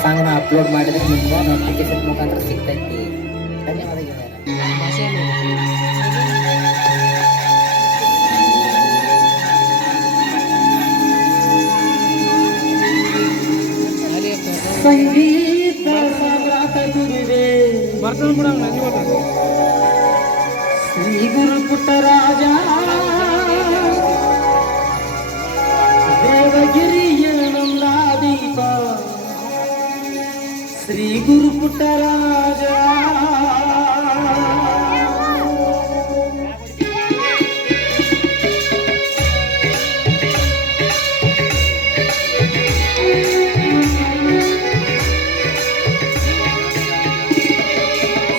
ಸಾಂಗ್ನ upload ಮಾಡಿದ್ರೆ ನಿಮ್ಗೆ notification ಮುಖಾಂತರ ಸಿಗ್ತೈತಿ. ಧನ್ಯವಾದಗಳು. ಸಂಗೀತ ಸಾಮ್ರಾಟ ಗುರುವೇ ಶ್ರೀ ಗುರು ಪುಟ್ಟರಾಜ ದೇವಗಿರಿಯ ನಂದಾದೀಪ ಶ್ರೀ ಗುರು ಪುಟ್ಟರಾಜ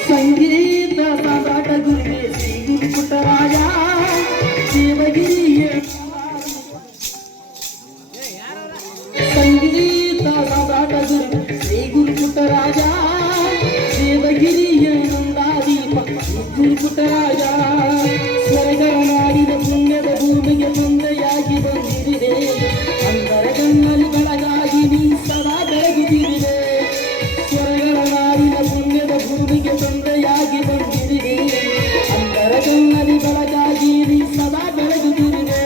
ಸಂಗೀತ ಸಾಮ್ರಾಟ ಗುರುವೇ ಶ್ರೀ ಗುರು ಪುಟ್ಟರಾಜ ದೇವಗಿರಿಯ ಸಂಗೀತ ಸಾಮ್ರಾಟ ಗುರು ಶ್ರೀ ಗುರು ಪುಟ್ಟರಾಜ ದೇವಗಿರಿಯ ನಂದಾದೀಪ ಗುರು ಪುಟ್ಟರಾಜ ಸ್ವರ್ಗ ಮಾಡಿದ ಪುಣ್ಯದ ಭೂಮಿಗೆ ತಂದೆಯಾಗಿ ಬಂದಿರಿದೆ ಅಂದರ ಕಣ್ಣಲ್ಲಿ ಬೆಳಗಾಗಿ ನೀ ಸದಾ ಬೆಳಗುತ್ತಿರಿದೆ ಸ್ವರ್ಗ ಮಾಡಿದ ಪುಣ್ಯದ ಭೂಮಿಗೆ ತಂದೆಯಾಗಿ ಬಂದಿರಿದೆ ಅಂದರ ಕಣ್ಣಲ್ಲಿ ಬೆಳಗಾಗಿ ನೀ ಸದಾ ಬೆಳಗುತ್ತಿರಿದೆ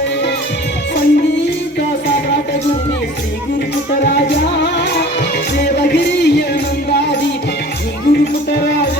ಸಂಗೀತ ಸಾಮ್ರಾಟ ಗುರುವೇ ಶ್ರೀ ಗುರು ಪುಟ್ಟರಾಜ ದೇವಗಿರಿಯ ನಂದಾದೀಪ ಶ್ರೀ ಗುರು ಪುಟ್ಟರಾಜ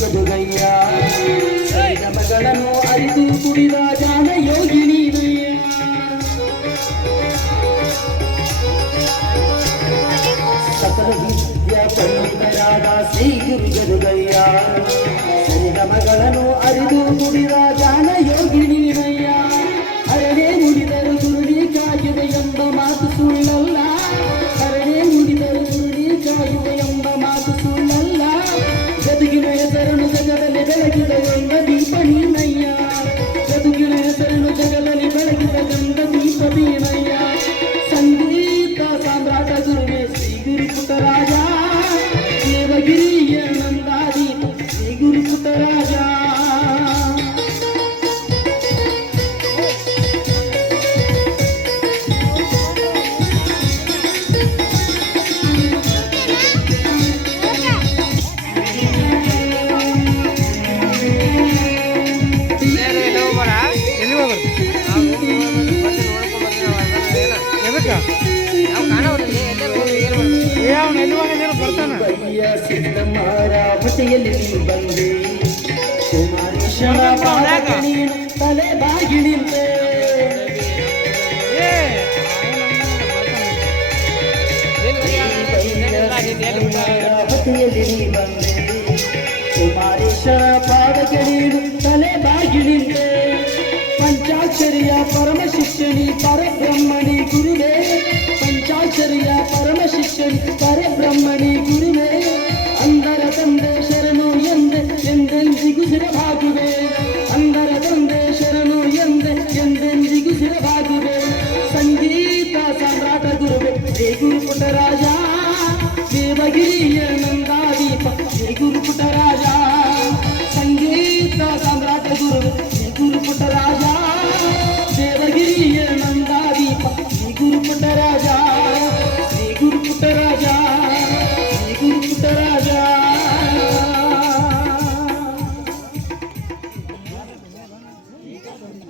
ಗದುಗಯ್ಯ ಮಗಳನ್ನು ಅರಿತು ಕುಡಿದ ಜಾನ ಯೋಗಿನಿದಯ್ಯ ಸಕಲ ವಿದ್ಯಾ ಪಂಡಿತರಾದ ಶ್ರೀ ಗುರು ಗದುಗಯ್ಯ ಮಗಳನ್ನು ಅರಿತು ಕುಡಿದ ಜಾನ ಯೋಗಿನಿದಯ್ಯ ಅರನೇ ನುಡಿದರು ಗುರುಡಿ ಕಾಯುವ ಎಂಬ ಮಾತು ಸುಳ್ಳಲ್ಲ ಅರನೇ ನುಡಿದರು ಗುರುಡಿ ಕಾಯುವ ಎಂಬ ಮಾತು ಸುಳ್ಳಲ್ಲ ಗದುಗಿನ ಹೆಸರನ್ನು ಜಗದಲ್ಲಿ ಬೆಳಗಿದ ಗಂಧ ದೀಪ ನೀನಯ್ಯ ಗದುಗಿನ ಹೆಸರನ್ನು ಜಗದಲ್ಲಿ ಬೆಳಗಿದ ಗಂಧ ದೀಪ ನೀನಯ್ಯ ಸಂಗೀತ ಸಾಮ್ರಾಟ ಗುರುವೇ ಶ್ರೀ ಗುರು ಪುಟ್ಟರಾಜ ದೇವಗಿರಿಯ ನಂದಾದೀಪ ಶ್ರೀ ಗುರು ಪುಟ್ಟರಾಜ ಸಿದ್ದಮ್ಮರಾವತಿಯಲ್ಲಿ ನೀ ಬಂದೆ ಕುಮಾರೇಶ್ವರ ಪಾದಕ್ಕೆ ನೀನು ತಲೆ ಬಾಗಿ ನಿಂತೆ ಸಿದ್ದಮ್ಮರಾವತಿಯಲ್ಲಿ ನೀ ಬಂದೆ ಕುಮಾರೇಶ್ವರ ಪಾದಕ್ಕೆ ನೀನು ತಲೆ ಬಾಗಿ ನಿಂತೆ ಪಂಚಾಕ್ಷರಿಯ ಪರಮ ಶಿಕ್ಷಣಿ ಪರಬ್ರಹ್ಮಣಿ ಗುರುವೇ ಪಂಚಾಕ್ಷರಿಯ ಪರಮ ಶಿಕ್ಷಣಿ ಪರಬ್ರಹ್ಮಣಿ ಗುರುವೇ ಅಂದರ ತಂದೆ ಶರಣು ಎಂದೆಂದಿಗೂ ಶಿರಭಾಗುವೆ ಅಂದರ ತಂದೆ ಶರಣು ಎಂದೆಂದಿಗೂ ಶಿರಭಾಗುವೆ ಸಂಗೀತ ಸಾಮ್ರಾಟ ಗುರುವೇ ಶ್ರೀ ಗುರು ಪುಟ್ಟರಾಜ ದೇವಗಿರಿಯ